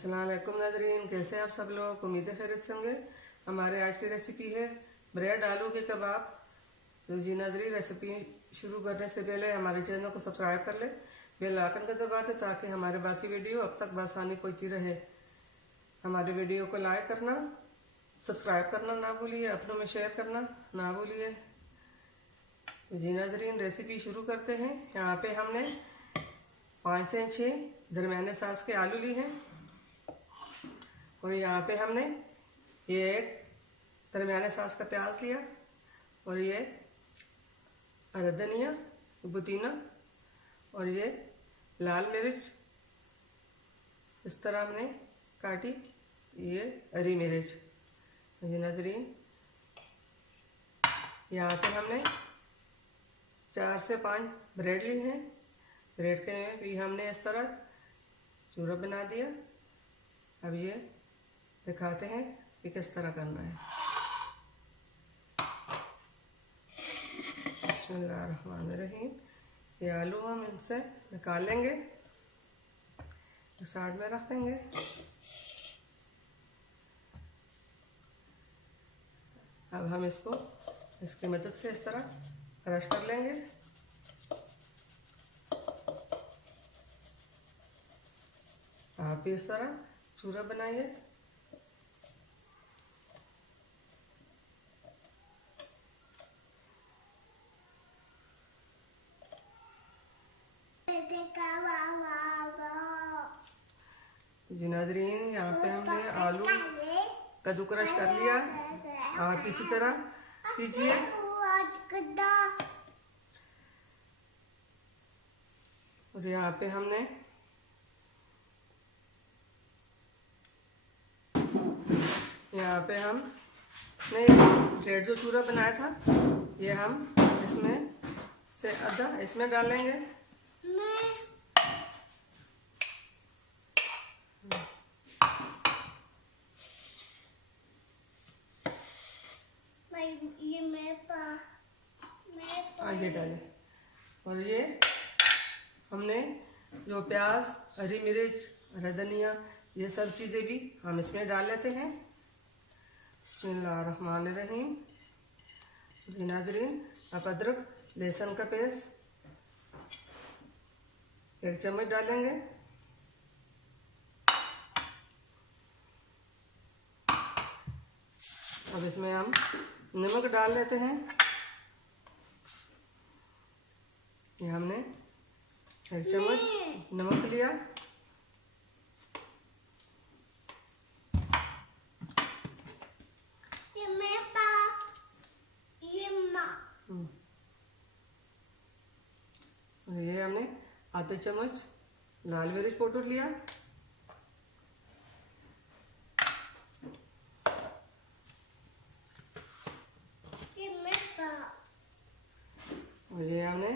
अस्सलाम वालेकुम नाज़रीन, कैसे हैं आप सब लोग। उम्मीद है खैरियत से होंगे। हमारे आज की रेसिपी है ब्रेड आलू के कबाब। तो जी नाज़रीन, रेसिपी शुरू करने से पहले हमारे चैनल को सब्सक्राइब कर ले, बेल आइकन को दबा दें ताकि हमारे बाकी वीडियो अब तक बआसानी पहुंचती रहे। हमारे वीडियो को लाइक करना, सब्सक्राइब करना ना भूलिए, अपनों में शेयर करना ना भूलिए। तो जी नाज़रीन, रेसिपी शुरू करते हैं। यहाँ पे हमने 5 से 6 दरमियाने साइज के आलू लिए हैं और यहाँ पे हमने ये एक दरमियाने साइज का प्याज लिया और ये हरा धनिया, पुदीना और ये लाल मिर्च इस तरह हमने काटी, ये हरी मिर्च। ये नाज़रीन, यहाँ पे हमने 4 से 5 ब्रेड लिए हैं। ब्रेड के भी हमने इस तरह चूरा बना दिया। अब ये दिखाते हैं कि किस तरह करना है। बिस्मिल्लाहिर्रहमानिर्रहीम। ये आलू हम इनसे निकाल लेंगे, साइड में रख देंगे। अब हम इसको इसकी मदद से इस तरह क्रश कर लेंगे। आप भी इस तरह चूरा बनाइए। जी नाज़रीन, यहाँ पे हमने आलू कद्दू क्रश कर लिया। आप इसी तरह कीजिए। और यहाँ पे हमने हमने ब्रेड जो चूरा बनाया था, ये हम इसमें से आधा इसमें डालेंगे। आगे डालें। और ये हमने जो प्याज, हरी मिर्च, हरा धनिया, ये सब चीज़ें भी हम इसमें डाल लेते हैं। बिस्मिल्लाहिर्रहमानिर्रहीम। जी नाज़रीन, अब अदरक लहसुन का पेस्ट 1 चम्मच डालेंगे। अब इसमें हम नमक डाल लेते हैं। ये हमने 1 चम्मच नमक लिया। और ये हमने आधा चम्मच लाल मिर्च पाउडर लिया। और ये हमने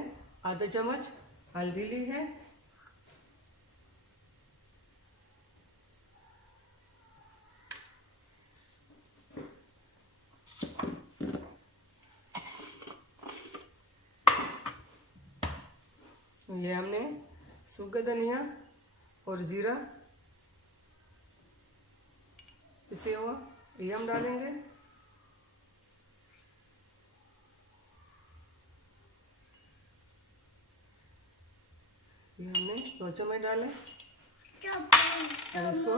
आधा चम्मच हल्दी ली है। ये हमने सूखा धनिया और जीरा पिसे हुआ ये हम डालेंगे। ये हमने 2 चम्मच डाले। और इसको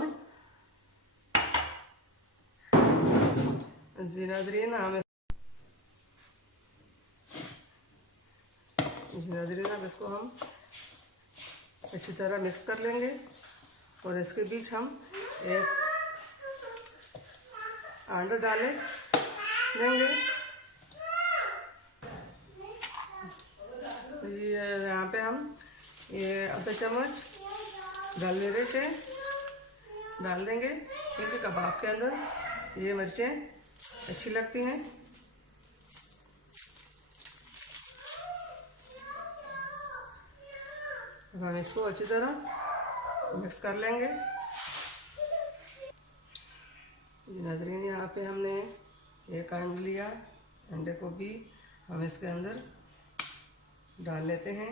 नाज़रीन अब इसको हम अच्छी तरह मिक्स कर लेंगे और इसके बीच हम एक अंडा डाले देंगे। यहाँ पे हम ये आधा चम्मच लाल मिर्च डाल देंगे, क्योंकि कबाब के अंदर ये मिर्चें अच्छी लगती हैं। अब हम इसको अच्छी तरह मिक्स कर लेंगे। नाज़रीन, यहाँ पे हमने एक अंडा लिया। अंडे को भी हम इसके अंदर डाल लेते हैं।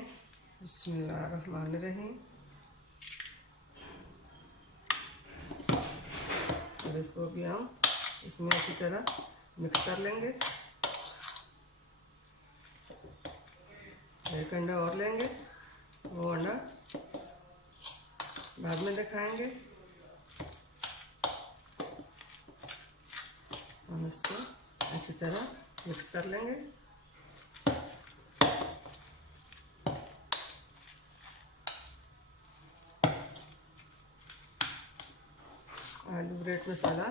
बिस्मिल्लाहिर्रहमानिर्रहीम। और इसको भी हम इसमें अच्छी तरह मिक्स कर लेंगे। एक अंडा और लेंगे, वो अंडा बाद में दिखाएंगे। हम इसको अच्छी तरह मिक्स कर लेंगे। आलू ब्रेड मसाला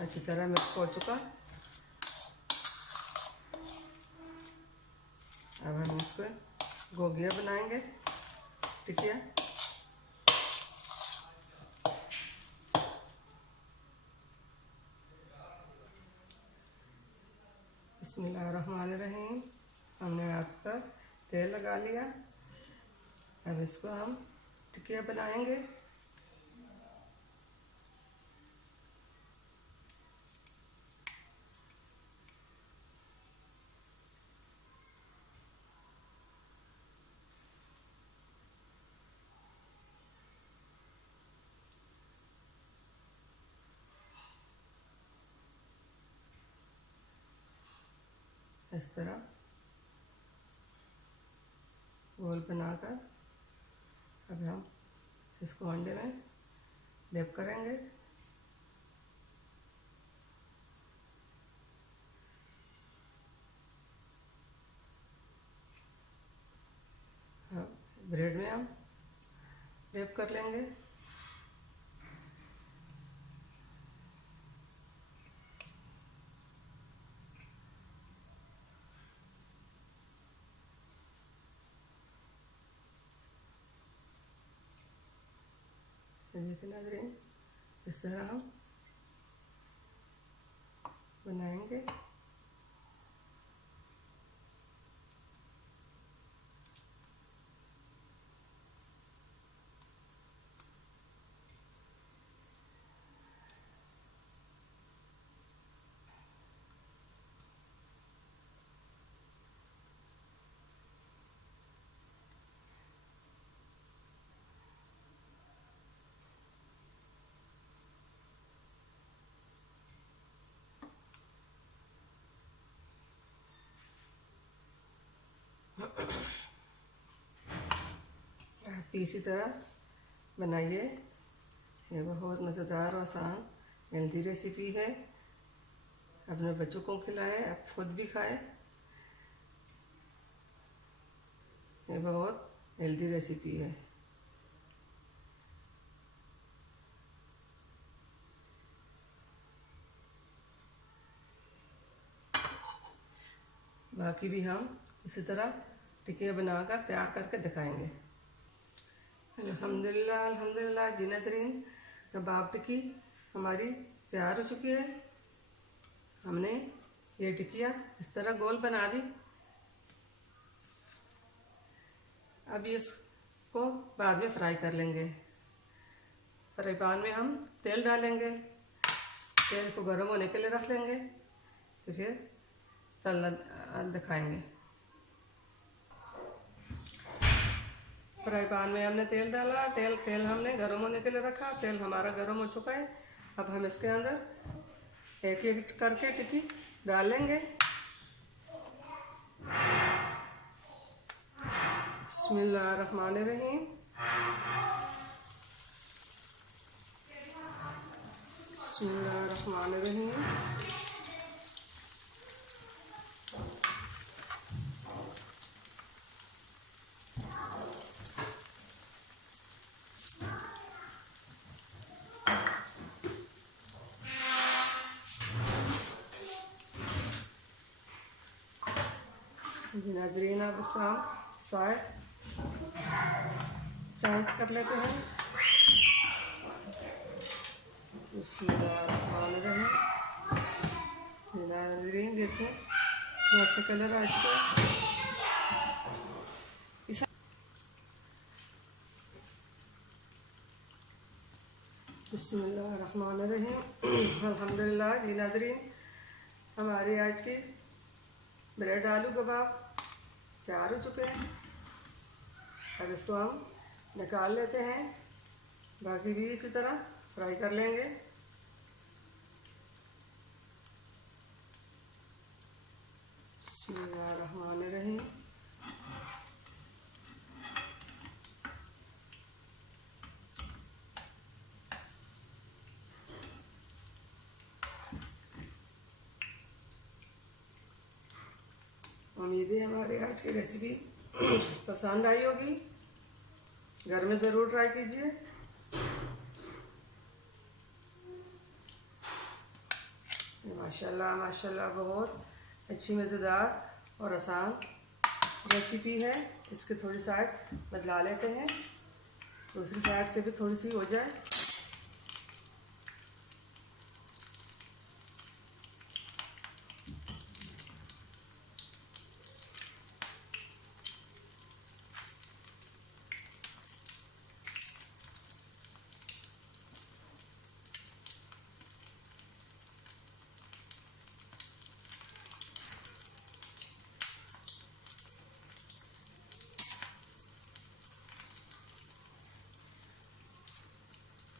अच्छी तरह मिक्स हो चुका। अब हम इसको गोगिया बनाएंगे, टिकिया। बिस्मिल्लाहिर्रहमानिर्रहीम। हमने हाथ पर तेल लगा लिया। अब इसको हम टिकिया बनाएंगे। इस तरह गोल बनाकर अब हम इसको अंडे में डिप करेंगे। अब ब्रेड में हम डिप कर लेंगे। देखिए नाज़रीन, इस तरह हम बनाएंगे। आप इसी तरह बनाइए। ये बहुत मज़ेदार और आसान हेल्दी रेसिपी है। अपने बच्चों को खिलाएं, आप खुद भी खाएं। ये बहुत हेल्दी रेसिपी है। बाकी भी हम इसी तरह टिकिया बनाकर तैयार करके दिखाएंगे। अल्हम्दुलिल्लाह अल्हम्दुलिल्लाह जी नाज़रीन, कबाब टिक्की हमारी तैयार हो चुकी है। हमने ये टिकिया इस तरह गोल बना दी। अब इसको बाद में फ्राई कर लेंगे। फ्राई पैन में हम तेल डालेंगे। तेल को गर्म होने के लिए रख लेंगे, तो फिर तलना दिखाएंगे। फ्राई पैन में हमने तेल डाला। तेल हमने गर्म होने के लिए रखा। तेल हमारा गर्म हो चुका है। अब हम इसके अंदर एक एक करके टिक्की डाल लेंगे। बिस्मिल्लाहिर्रहमानिर्रहीम। बिस्मिल्लाहिर्रहमानिर्रहीम। जी नाज़रीन, अब इसको हम साइड चाट कर लेते हैं। बिस्मिल्लाहिर्रहमानिर्रहीम। जी नाज़रीन, देखिए बहुत अच्छा कलर आ चुका है। बिस्मिल्लाहिर्रहमानिर्रहीम। अल्हम्दुलिल्लाह जी नाज़रीन, हमारी आज की ब्रेड आलू कबाब तैयार हो चुके हैं। अब इसको हम निकाल लेते हैं। बाकी भी इसी तरह फ्राई कर लेंगे। बिस्मिल्लाहिर्रहमानिर्रहीम। उम्मीद है हमारे आज की रेसिपी पसंद आई होगी। घर में ज़रूर ट्राई कीजिए। माशाल्लाह माशाल्लाह बहुत अच्छी मज़ेदार और आसान रेसिपी है। इसके थोड़ी साइड बदला लेते हैं, दूसरी साइड से भी थोड़ी सी हो जाए।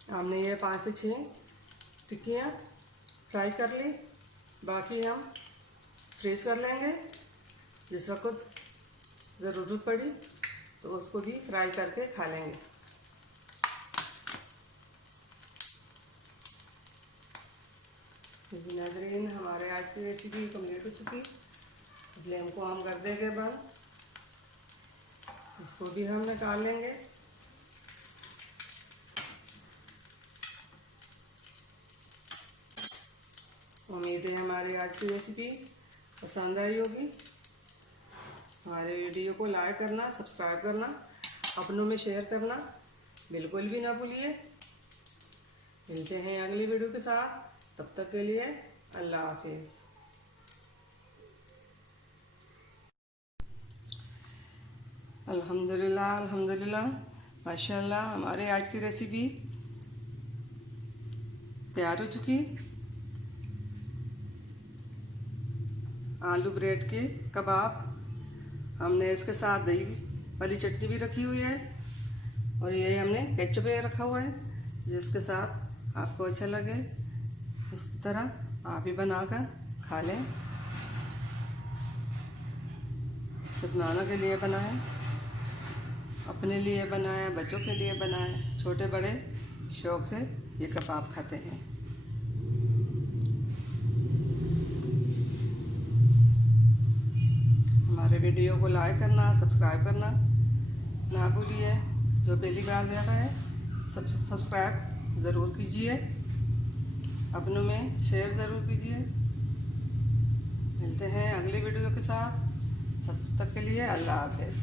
हमने ये 5 से 6 टिक्कियाँ फ्राई कर ली। बाकी हम फ्रीज कर लेंगे, जिस वक्त ज़रूरत पड़ी तो उसको भी फ्राई करके खा लेंगे। नाज़रीन, हमारे आज की रेसिपी कंप्लीट हो चुकी। फ्लेम को हम कर देंगे बंद। इसको भी हम निकाल लेंगे। उम्मीद है हमारी आज की रेसिपी पसंद आई होगी। हमारे वीडियो को लाइक करना, सब्सक्राइब करना, अपनों में शेयर करना बिल्कुल भी ना भूलिए। मिलते हैं अगली वीडियो के साथ, तब तक के लिए अल्लाह हाफिज़। अल्हम्दुलिल्लाह अल्हम्दुलिल्लाह माशाल्लाह, हमारे आज की रेसिपी तैयार हो चुकी। आलू ब्रेड के कबाब, हमने इसके साथ दही वाली चटनी भी रखी हुई है और ये हमने केचप भी रखा हुआ है, जिसके साथ आपको अच्छा लगे इस तरह आप ही बनाकर खा लें। मेहमानों के लिए बनाएं, अपने लिए बनाएं, बच्चों के लिए बनाएं। छोटे बड़े शौक़ से ये कबाब खाते हैं। हमारे वीडियो को लाइक करना, सब्सक्राइब करना ना भूलिए। जो पहली बार देख रहा है सब्सक्राइब ज़रूर कीजिए, अपनों में शेयर ज़रूर कीजिए। मिलते हैं अगली वीडियो के साथ, तब तक के लिए अल्लाह हाफ़िज़।